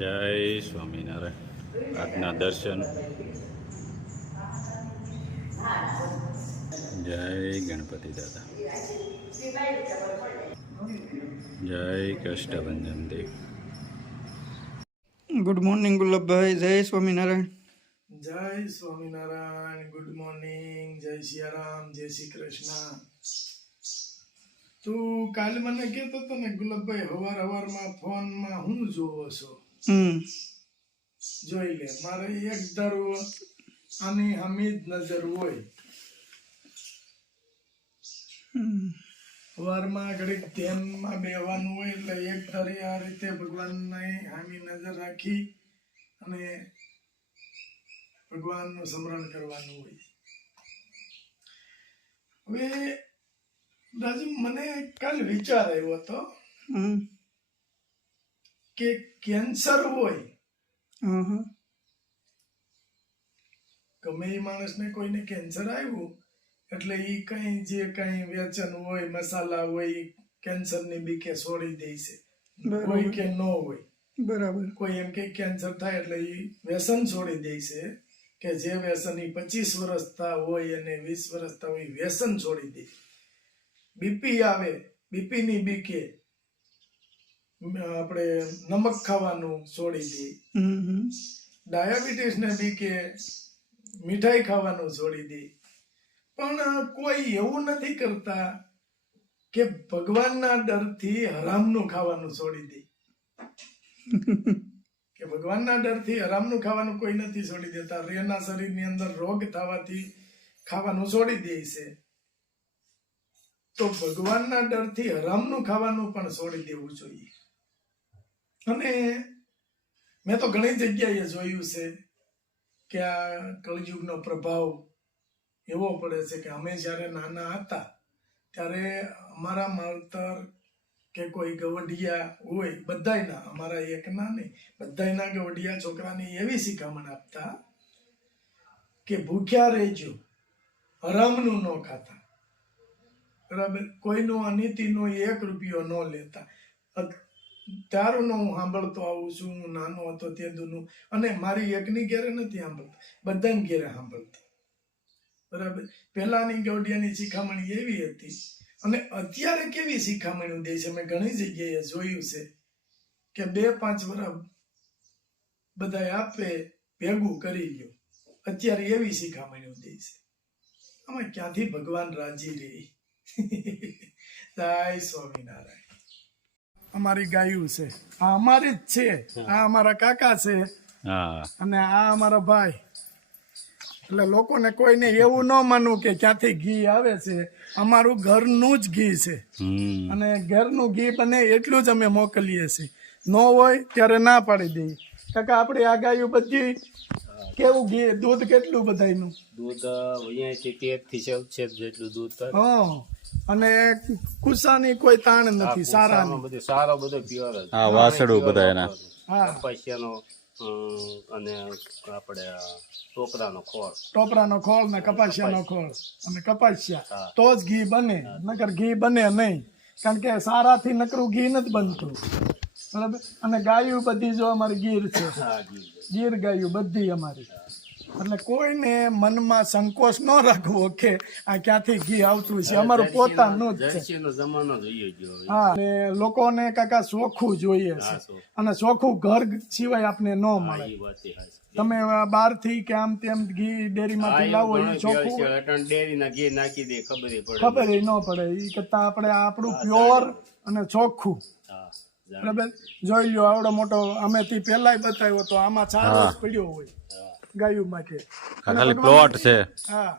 જય સ્વામિનારાયણ. આજના દર્શન. જય ગણપતિ દાદા. જય કષ્ટભંજન દેવ. Good morning Gulabbhai. જય સ્વામિનારાયણ. જય સ્વામિનારાયણ. Good morning. જય સિયારામ. જય શ્રી કૃષ્ણ. તું કાલે મને કહેતો હતો ને ગુલાબભાઈ, હવારમાં ફોનમાં હું જોવો છો? જોઈ લે, મારે એક ધારો આની હમીદ નજર હોય. હવારમાં ઘડીક ધ્યાનમાં બેહવાનું હોય એટલે એક ધારી આ રીતે ભગવાનની હામી નજર રાખી અને ભગવાનનું સ્મરણ કરવાનું હોય. હવે રાજુ, મને કાલ વિચાર આવ્યો હતો કે કેન્સર હોય, ગમે એ માણસને કોઈને કેન્સર આવ્યું એટલે એ કઈ જે કઈ વ્યસન હોય, મસાલા હોય, કેન્સરની બીકે છોડી દે છે. કોઈ કે ન હોય, બરાબર. કોઈ એમ કે કેન્સર થાય એટલે એ વ્યસન છોડી દે છે કે જે વ્યસન એ 25 વર્ષતા હોય અને 20 વર્ષતા હોય, વ્યસન છોડી દે. બીપી આવે, બીપી ની બીકે આપણે નમક ખાવાનું છોડી દે. ડાયાબિટીસ ને બીકે મીઠાઈ ખાવાનું છોડી દે. પણ કોઈ એવું નથી કરતા કે ભગવાનના ડરથી હરામનું ખાવાનું છોડી દે. કે ભગવાનના ડરથી હરામનું ખાવાનું કોઈ નથી છોડી દેતા. રેના શરીરની અંદર રોગ થવાથી ખાવાનું છોડી દે છે. તો ભગવાનના ડરથી હરામનું ખાવાનું પણ છોડી દેવું જોઈએ. અને મેં તો ઘણી જગ્યાએ જોયું છે કે આ કળયુગનો પ્રભાવ એવો પડે છે કે અમે જ્યારે નાના હતા ત્યારે અમારા માવતર કે કોઈ ગવડિયા હોય, બધાયના, અમારા એકના નહીં, બધાયના ગવડિયા છોકરાને એવી શિખામણ આપતા કે ભૂખ્યા રહેજો, હરામનું ન ખાતા, બરાબર, કોઈનો અનિતિનો 1 રૂપિયો ન લેતા. ત્યારનો હું સાંભળતો આવું છું, હું નાનો હતો તે દુનું. અને મારી એકની ઘેરે નથી સાંભળતો, બધાની ઘેરે સાંભળતો, બરાબર. પહેલાની ગૌડિયાની શિખામણી એવી હતી. અને અત્યારે કેવી શિખામણીઓ દે છે, મેં ઘણી જગ્યાએ જોયું છે કે 2-5 વર્ષ બધા આપે ભેગું કરી લ્યો. અત્યારે એવી શિખામણીઓ દે છે. આમાં ક્યાંથી ભગવાન રાજી રહે? જય સ્વામિનારાયણ. અમારી ગાયું છે, આ અમારી જ છે, આ અમારા કાકા છે અને આ અમારા ભાઈ. એટલે લોકોને કોઈને એવું ન માનવું કે ક્યાંથી ઘી આવે છે. અમારું ઘરનું જ ઘી છે અને ઘરનું ઘી બને એટલું જ અમે મોકલીએ છીએ. ન હોય ત્યારે ના પાડી દઈએ. કાકા, આપણી આ ગાયું બધી કેવું ઘી, દૂધ કેટલું બધાયનું? દૂધ અહીંયાથી 13 થી 14 જેટલું દૂધ થાય. હા, અને કુસાની કોઈ તાણ નથી. સારા બધું સારો, બધો પ્યોર જ. હા, વાસડું બધા એના. હા, કપાસિયાનો અને આપણે ટોપરાનો ખોળ, ટોપરાનો ખોળ ને કપાસિયાનો ખોળ અને કપાસિયા, તો જ ઘી બને, નકર ઘી બને નહીં. કારણ કે સારાથી નકરું ઘી નથી બનતું, બરાબર. અને ગાયું બધી જો અમારી ગીર છે, ગીર ગાયું બધી અમારી. એટલે કોઈને મનમાં સંકોચ ન રાખવો કે આ ક્યાંથી ઘી આવતું છે, અમારું પોતાનું જ છે. જર્સીનો જમાનો જોઈએ ગયો. હા, અને લોકોને કાકા ચોખ્ખું જોઈએ છે, અને ચોખ્ખું ઘર સિવાય આપને ન મળે. તમે બહારથી કે આમ તેમ ઘી ડેરીમાંથી લાવો, એ ચોખ્ખું ડેરીના ઘી નાખી દે, ખબર ન પડે. એ કરતા આપણે આપણું પ્યોર અને ચોખ્ખું, બરાબર. જોઈ લ્યો, આવડો મોટો અમે થી પેલા બતાવ્યો તો આમાં ચારો જ પડ્યો હોય ગાયું માટે. ખાલી પ્લોટ છે. હા,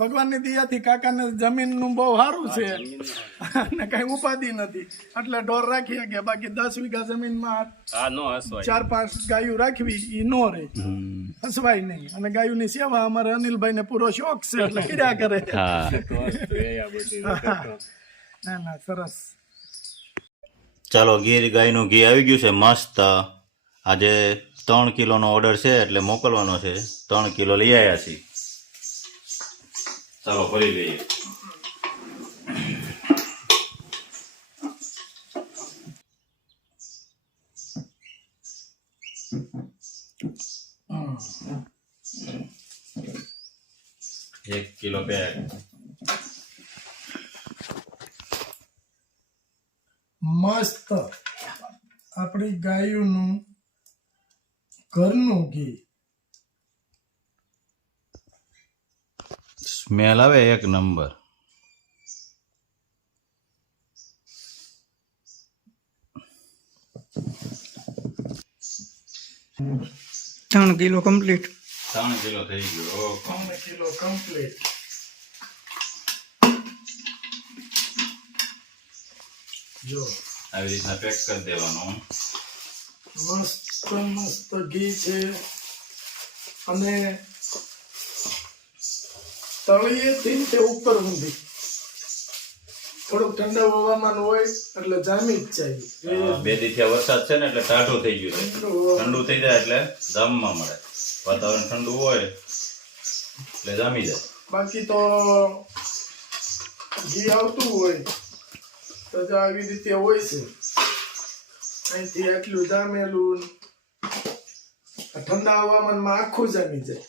ભગવાનની દયાથી કાકાને જમીનનું બહુ સારું છે અને કઈ ઉપાધિ નથી, એટલે ઢોર રાખી શકે. બાકી 10 વીઘા જમીનમાં 4-5 ગાયું રાખવી એ નો રહે, હસવાય નહીં. અને ગાયુંની સેવા અમારે અનિલભાઈ ને પૂરો શોખ છે, એટલે કર્યા કરે. ના ના, સરસ. ચાલો, ગીર ગાયનું ઘી આવી ગયું છે મસ્ત. આજે 3 કિલોનો ઓર્ડર છે એટલે મોકલવાનો છે. 3 કિલો લઈ આવ્યા છીએ. ચાલો, ભરી લઈએ. 1 કિલો પેક. મસ્ત આપણી ગાયોનું ઘરનું ઘી. સ્મેલ આવે એક નંબર. ત્રણ કિલો કમ્પ્લીટ. 3 કિલો થઈ ગયો. 3 કિલો કમ્પ્લીટ. જો આવી રીતના પેક કરી દેવાનું. મસ્ત મસ્ત ઘી છે અને તળિયેથી તે ઉપર ઊંધી. થોડુંક ઠંડા હવામાન હોય એટલે જામી જ જાય. 2 દિવસથી વરસાદ છે ને એટલે ટાઢું થઈ ગયું છે. ઠંડુ થઈ જાય એટલે જામવા મળે. વાતાવરણ ઠંડુ હોય એટલે જામી જાય. બાકી તો ઘી આવતું હોય તો જો આવી રીતે હોય છે. અહીંથી આટલું જામેલું ઠંડા હવામાનમાં આખું જામી જાય.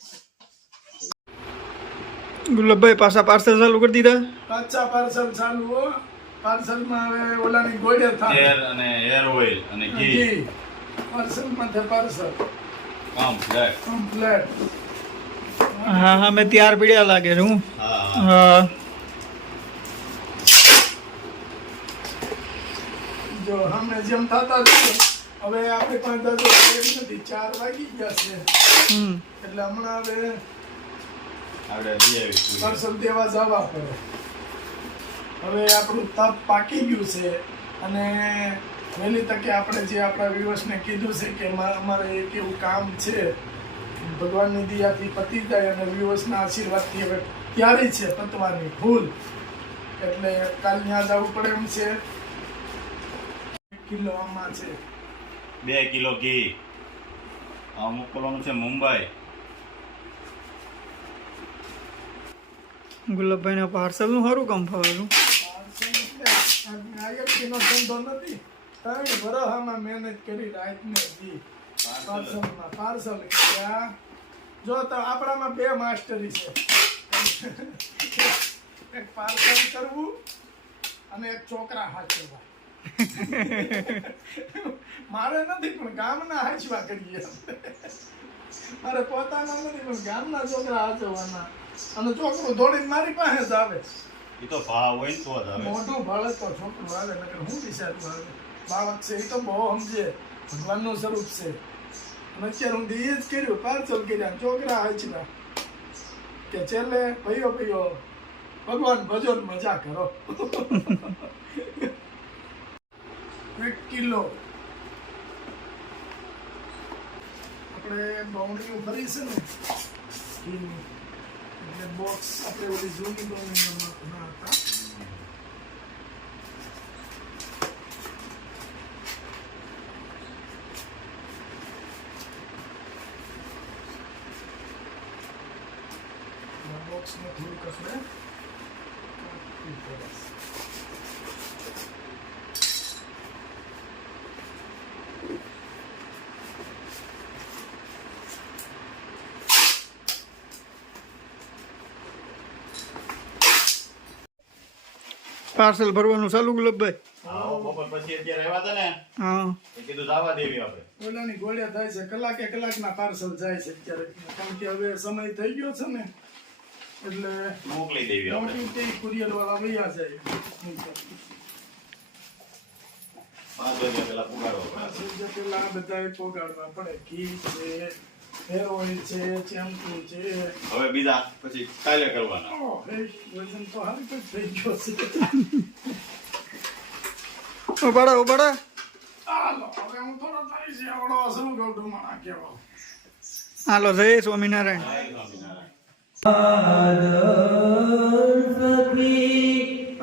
ગુલાબભાઈ પાછા પાર્સલ ચાલુ કરી દીધા. પાછા પાર્સલ ચાલુ હો. પાર્સલમાં હવે ઓલાની ગોળે થાય એર અને એર ઓઇલ અને ઘી ઘી. પાર્સલમાં થાય પાર્સલ કમ્પ્લીટ. કમ્પ્લેટ. હા હા મેં ત્યાર પીડ્યા લાગે છે હું. હા હા જો અમે જેમ થતા જઈએ હવે આપણે 5 વાગે નથી 4 વાગી ગયા છે હમ એટલે હમણાં હવે આપણે લઈ આવીશું. પાર્સલ દેવા જવા પડે. હવે આપણું તપ પાકી ગયું છે અને વહેલી તકે આપણે જે આપણા વ્યુઅર્સને કીધું છે કે અમારે એક એવું કામ છે ભગવાનની દયાથી પતી જાય અને વ્યુઅર્સના આશીર્વાદથી હવે તૈયારી છે પતવાની ફૂલ. એટલે કાલ ત્યાં જવું પડે એમ છે. 1 કિલો આમાં છે 2 કિલો ઘી. આ મોકલવાનું છે મુંબઈ. ગુલાબભાઈ ના પાર્સલ નું સારું કામ ફાવેલું. આઈએફસીનો ધંધો નથી. 3 વરસમાં મહેનત કરી રાતને દી પાર્સલ કર્યા. જો તો આપણામાં 2 માસ્ટરી છે. એક પાર્સલ કરવું અને એક છોકરા હાચવવા. મારે નથી પણ ગામના હાચવા કરીએ. મારે પોતાના નથી પણ ગામના છોકરા હાચવવાના. અને છોકરું દોડીને મારી પાસે જ આવે. એ તો ભાવ હોય ને તો જ આવે. મોઢું ભળે તો છોકરું આવે નકર હું વિચારવું આવે. બાળક છે એ તો બહુ સમજે ભગવાનનું સ્વરૂપ છે. અને અત્યારે હું એ જ કર્યું પાર્સલ કર્યા છોકરા હાચવા કે છેલ્લે ભયો ભયો ભગવાન ભજો ને મજા કરો. 1 કિલો આપણે બાઉન્ડ્રીઓ ભરી છે ને ઘીની. એટલે બોક્સ આપણે ઓલી જૂની બાઉન્ડ્રીમાં ના હતા. બોક્સને થોડુંક આપણે પાર્સલ ભરવાનું ચાલુ ગુલાબભાઈ. હા, બપોર પછી અત્યારે આવ્યા હતા ને હા એ કીધું જવા દેવી આપણે. ઓલાની ગોળે થાય છે. કલાકના પાર્સલ જાય છે અત્યારે. કારણ કે હવે સમય થઈ ગયો છે ને એટલે મોકલી દેવી આપણે. કુરિયર વાળા વૈયા જાય. 5 વાગ્યા પહેલા પુગાડવો પડે. 5 વાગ્યા પહેલા બધાએ પોગાડવા પડે. ઘી છે, હેર ઓઇલ છે, શેમ્પૂ છે. હવે બીજા પછી કાલે કરવાના. વજન તો હારી જ થઈ ગયો છે. ઉપાડા ઉપાડા. હાલો હવે હું થોડો થાય છે આવડો શું કહું માણા કેવો. હાલો જય સ્વામિનારાયણ. જય સ્વામિનારાયણ. સખી